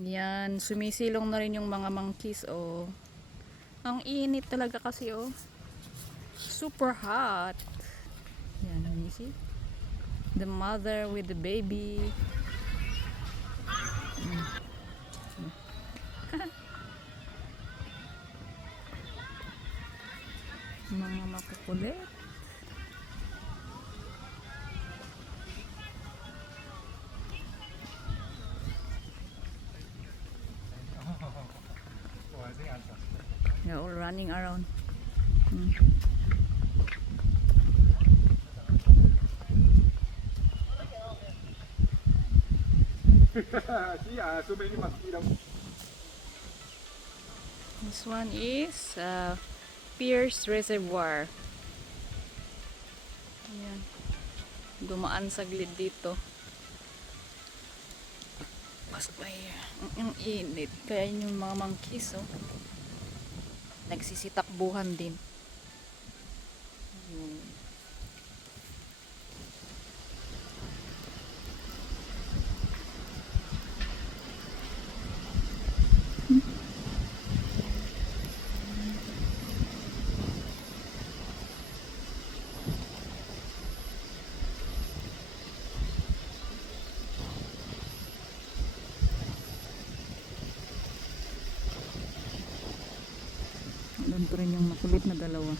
Yan, sumisilong na rin yung mga monkeys, oh. Ang init talaga kasi, oh. Super hot. Yan, you see? The mother with the baby. Mga makukulit. They're all running around. This one is Pierce Reservoir. Ayan. Dumaan saglit dito. Pasbay. Ang init. Kaya yung mga monkeys, oh, nagsisitakbuhan din. Doon pa rin yung makulit na dalawa.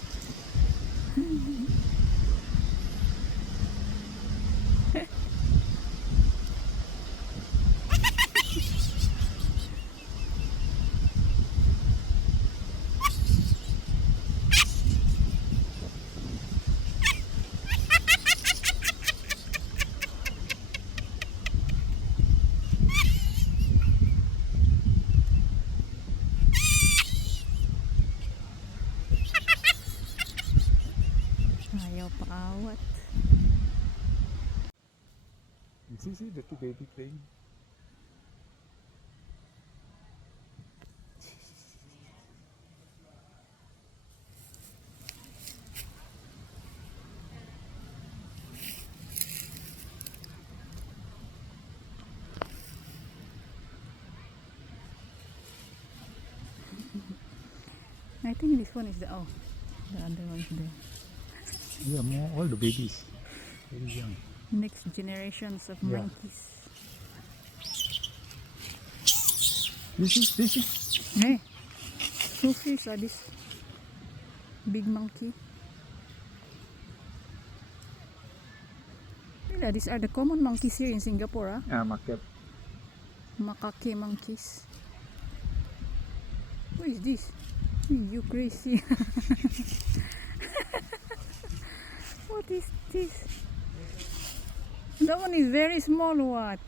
Ayaw paawat. See the two baby playing. I think this one is the other one is there. Yeah, more all the babies, very young. Next generations of monkeys. This is. Hey, so fierce are this big monkey. Yeah, these are the common monkeys here in Singapore. Macaque. Macaque monkeys. What is this? You crazy? What is this? That one is very small. What?